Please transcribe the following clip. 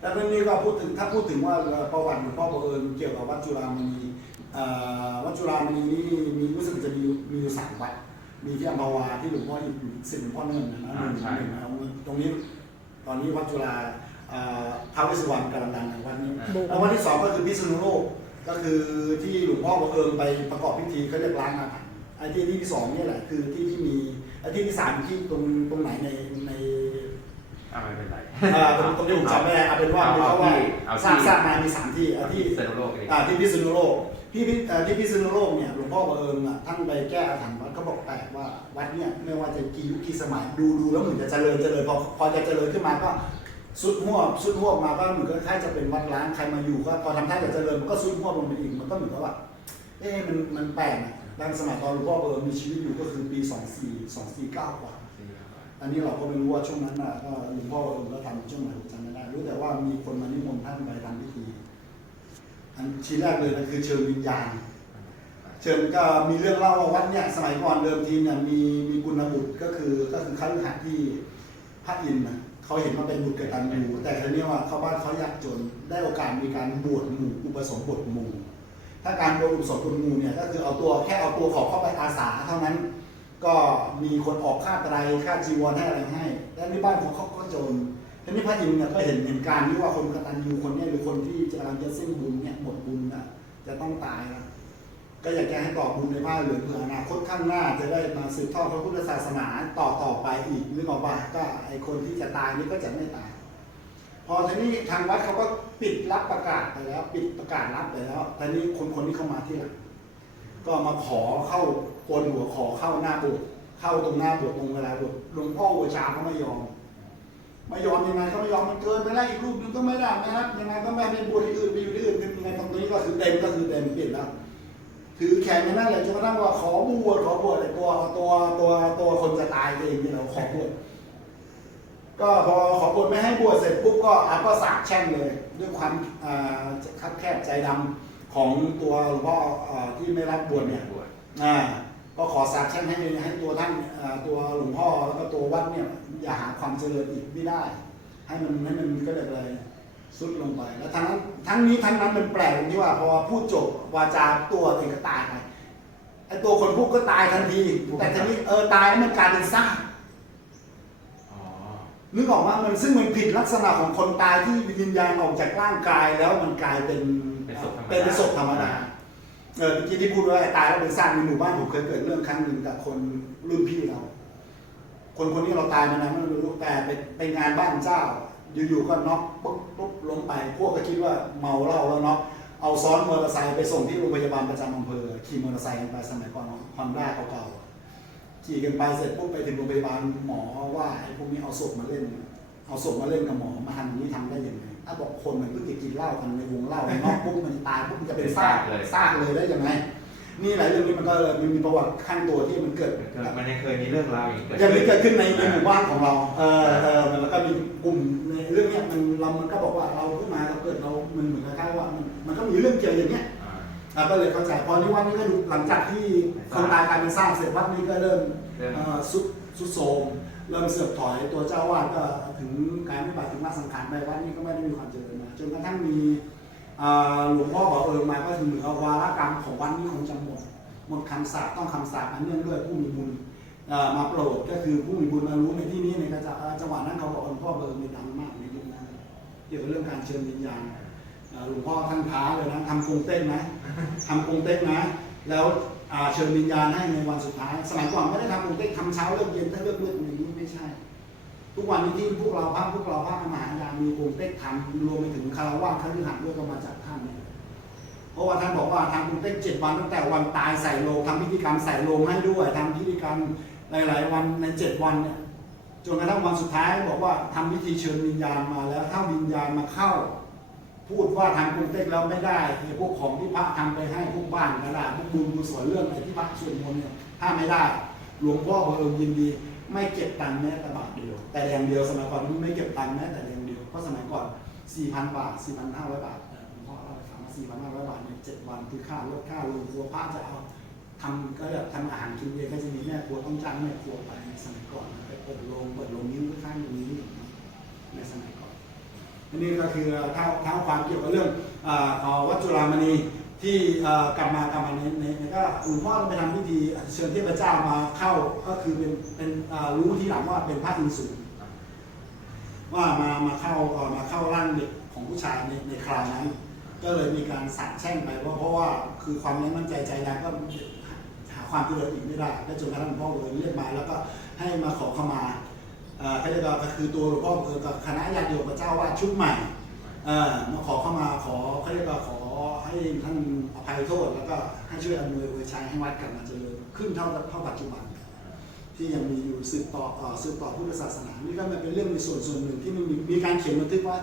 แต่เรื่องนี้ก็พูดถึงถ้าพูดถึงว่าประวัติหลวงพ่อประเอิญเกี่ยวกับวัดจุฬามณีวัดจุฬามณีนี่มีรู้สึกจะมีมีอยู่สามวัดมีที่อัมพวาที่หลวงพ่ออินสิทธิ์หลวงพ่อเนิ่นนะหนึ่งหนึ่งนะครับตรงนี้ตอนนี้วัดจุฬาพระวิศวรรณกำลังดังในวันนี้แล้ววันที่สองก็คือพิษณุโลก ก็คือที่หลวงพ่อประเอิญไปประกอบพิธีเขาเรียกล้างอาถรรพ์ไอ้ที่ที่สองเนี่ยแหละคือที่ที่มีไอ้ที่ที่สามที่ตรงตรงไหนในในอ่าไม่เป็นไรอ่าตรงตรงที่ผมจำไม่ได้เอาเป็นว่าเอาเพราะว่าเอาสร้างที่ สร้างมามีสามที่อะที่ที่เซนโลกเองอ่าที่พิษณุโลกที่พิเอ่อที่พิษณุโลกเนี่ยหลวงพ่อประเอิญอะท่านไปแก้อาถรรพ์วัดเขาบอกแปลกว่าวัดเนี่ยไม่ว่าจะกี่ยุคกี่สมัยดูดูแล้วเหมือนจะเจริญเจริญพอพอจะเจริญขึ้นมาก็ สุดหัวสุดหัวมาก็เหมือนก็คล้ายจะเป็นวัดร้างใครมาอยู่ก็พอทำท่าจะเจริญมันก็สุดหัวลงไปอีกมันก็เหมือนกับว่าเอ๊ะมันมันแปลกนะดังสมัยตอนหลวงพ่อประเอิญมีชีวิตอยู่ก็คือปี24 249กว่าอันนี้เราก็ไม่รู้ว่าช่วงนั้นนะก็หลวงพ่อเบองก็ทำช่วงไหนจำไม่ได้รู้แต่ว่ามีคนมานิมนต์ท่านไปทำพิธีอันทีแรกเลยนะคือเชิญวิญญาณเชิญก็มีเรื่องเล่าว่าวัดเนี่ยสมัยก่อนเดิมทีเนี่ยมีมีกุณบุตรก็คือก็คือข้าราชการที่พระอินทร์นะ เขาเห็นว่าเป็นบุตรเกิดตันยูแต่ทีนี้ว่าเขาบ้านเขายากจนได้โอกาสมีการบวชหมู่อุปสมบทหมู่ ถ้าการบวชอุปสมบทหมู่เนี่ยก็คือเอาตัวแค่เอาตัวขอเข้าไปอาสาเท่านั้น ก็มีคนออกค่าไตรค่าจีวรให้อะไรให้แล้วในบ้านของเขาก็จนทีนี้พระอินทร์เนี่ยก็เห็นเห็นการที่ว่าคนกตัญญูคนเนี้หรือคนที่จะกำลังจะสิ้นบุญเนี่ยหมดบุญน่ะจะต้องตายนะ ก็อยากจะให้ต่อบุญในบ้านเหลือเผื่ออนาคตข้างหน้าจะได้มาสืบทอดพระพุทธศาสนาต่อต่อไปอีกนึกออกป่ะก็ไอคนที่จะตายนี่ก็จะไม่ตาย พอทีนี้ทางวัดเขาก็ปิดรับประกาศไปแล้ว ปิดประกาศรับไปแล้วทีนี้คนคนที่เข้ามาที่หลังก็มาขอเข้าโกนหัวขอเข้าหน้าโบสถ์เข้าตรงหน้าโบสถ์ตรงเวลาโบสถ์หลวงพ่ออุปชาย์เขาไม่ยอมไม่ยอมยังไงเขาไม่ยอมมันเกินไปแล้วอีกรูปหนึงก็ไม่ได้นะครับยังไงก็ไม่ไปบวชที่อื่นไปอยู่ที่อื่นเป็นยังไงตรงนี้ก็คือเต็มก็คือเต็มเปลี่ยนแล้ว ถือแขนกันนั่นแหละจนกระทั่งว่าขอบวชขอบวชไอ้ตัวตัวตัวตัวคนจะตายเองนี่เราขอบวชก็พอขอบวชไม่ให้บวชเสร็จปุ๊บก็อาก็สาบแช่งเลย ด้วยความอ่าคับแคบใจดำของตัวหลวงพ่ออ่าที่ไม่รับบวชเนี่ยบวชอ่าก็ขอสาบแช่งให้ให้ตัวท่านอ่าตัวหลวงพ่อแล้วก็ตัววัดเนี่ยอย่าหาความเจริญอีกไม่ได้ ให้มันให้มันก็เลยอะไร สุดลงไป แล้วทั้งนั้นทั้งนี้ทั้งนั้นมันแปลกตรงที่ว่าพอพูดจบวาจาตัวเองก็ตายไปไอ้ตัวคนพูดก็ตายทันที แต่ทีนี้เออตายแล้วมันกลายเป็นซากอ๋อนึกออกว่ามันซึ่งมันผิดลักษณะของคนตายที่วิญญาณออกจากร่างกายแล้วมันกลายเป็นเป็นศพธรรมดาเป็นศพธรรมดาเออเมื่อกี้ที่พูดว่าไอ้ตายแล้วเป็นสร้างในหมู่บ้านผมเคยเกิดเรื่องครั้งหนึ่งกับคนรุ่นพี่เรา คนคนนี้เราตายมานานไม่รู้แต่ไปไปงานบ้านเจ้า อยู่ๆก็น็อกปุ๊บปุ๊บล้มไปพวกก็คิดว่าเมาเหล้าแล้วน็อกเอาซ้อนมอเตอร์ไซค์ไปส่งที่โรงพยาบาลประจำอำเภอขี่มอเตอร์ไซค์กันไปสมัยก่อนฮอนด้าเก่าๆขี่กันไปเสร็จปุ๊บไปถึงโรงพยาบาลหมอว่าไอ้พวกนี้เอาศพมาเล่น เอาศพมาเล่นกับหมอมาทำอย่างนี้ทำได้ยังไงถ้าบอกคนมันเพิ่งจะกินเหล้ากันในวงเหล้าน็อกปุ๊บมันตายปุ๊บมันจะเป็นซากซากเลยได้ยังไงนี่หลายเรื่องนี้มันก็มันมีประวัติขั้นตัวที่มันเกิดมันก็มันยังเคยมีเรื่องราวอีกเกิดยังไม่เกิดขึ้นในในหมู่บ้านบ้านของเราเออเออมันแล้วก็มีกลุ่ม มันเรามันก็บอกว่าเราขึ้นมาเราเกิดเรามันเหมือนกับว่ามันมันก็มีเรื่องเกี่ยวอย่างเงี้ยอะก็เลยเข้าใจพอที่วัดนี้ก็ดูหลังจากที่คนตายกลายเป็นสร้างเสร็จวัดนี้ก็เริ่มเริ่มเอ่อสุดสุดโทรมเริ่มเสื่อมถอยตัวเจ้าวาดก็ถึงการไม่บาดถึงมาสังขารไปวัดนี้ก็ไม่ได้มีความเจริญมาจนกระทั่งมีอ่าหลวงพ่อบอกเออมาก็ถึงเหมือนกับวาระกรรมของวัดนี้คงจะหมดหมดคำสาปต้องคำสาปอันเนื่องด้วยผู้มีบุญเอ่อมาโปรดก็คือผู้มีบุญมารู้ในที่นี้ในกระจะจังหวะนั้นเขาบอกว่าหลวงพ่อเบิร์มีดังมากในยุคนั้น เกี่ยวกับเรื่องการเชิญวิญญาณเอ่อหลวงพ่อท่านท้าเลยนะทำกรงเต้นนะทำกรงเต้นนะ แล้วอ่าเชิญวิญญาณให้ในวันสุดท้าย สมัยก่อนไม่ได้ทำกรงเต้นทำเช้าเลิกเย็นถ้าเลิกมืดอย่างนี้ไม่ใช่ ทุกวันนี้ที่พวกเราพระพวกเราพระมหายานมีกรงเต้นทำรวมไปถึงคารวะคฤหัสถ์ด้วยก็มาจากท่านเนี่ยเพราะว่าท่านบอกว่าทำกรุงเต้นเจ็ดวันตั้งแต่วันตายใส่โลงทำพิธีกรรมใส่โลงให้ด้วยทำพิธีกรรมหลาย ๆ วันในเจ็ดวันเนี่ย จนกระทั่งวันสุดท้ายบอกว่าทำพิธีเชิญวิญญาณมาแล้วถ้าวิญญาณมาเข้า พูดว่าทำกรุงเต้นแล้วไม่ได้ไอ้พวกของที่พระทำไปให้พวกบ้านก็ได้พวกบุญกุศลเรื่องอะไรที่พระสวดมนเนี่ยถ้าไม่ได้ หลวงพ่อเออยินดี ไม่เก็บตังค์แม้แต่บาทเดียว แต่แดงเดียวสมัยก่อนไม่เก็บตังค์แม้แต่แดงเดียวเพราะสมัยก่อน 4,000 บาท 4,500 บาทเออหลวงพ่อเล่าให้ฟังว่าสี่พันห้าร้อยบาทเนี่ยเจ็ดวันคือค่ารถค่าโรงครัวพระจะเอา ทำก็แบบทำอาหารกินเองก็จะมีแม่ครัวต้องจ้างแม่ครัวไปในสมัยก่อนไปเปิดโรงเปิดโรงนิ้วข้างนี้ในสมัยก่อนอันนี้ก็คือเท้าเท้าความเกี่ยวกับเรื่องอาของวัดจุฬามณีที่กลับมากลับมาในในก็หลวงพ่อไปทำพิธีเชิญเทพเจ้ามาเข้าก็คือเป็นเป็นอ่ารู้ที่หลังว่าเป็นพระอินทร์สูงว่ามามาเข้าเออมาเข้าร่างเด็กของผู้ชายในในคราวนั้น ก็เลยมีการสั่งแช่งไปว่าเพราะว่าคือความไม่มั่นใจใจแรงก็ ความเหลืออีกไม่ได้ก็จนกระทั่งหลวงพ่อเลยเรียกมาแล้วก็ให้มาขอขมาเอ่อเขาเรียกว่าก็คือตัวหลวงพ่อเออกับคณะญาติโยมพระเจ้าวาดชุดใหม่อ่อมาขอเข้ามาขอเขาเรียกว่าขอให้ท่านอภัยโทษ แล้วก็ให้ช่วยอำนวยอวยชัยให้วัดกลับมาเจริญขึ้นเท่าเท่าปัจจุบัน ที่ยังมีอยู่สืบต่ออ่อสืบต่อพุทธศาสนานี่ก็มันเป็นเรื่องในส่วนส่วนหนึ่งที่มันมีมีการเขียนบันทึกไว้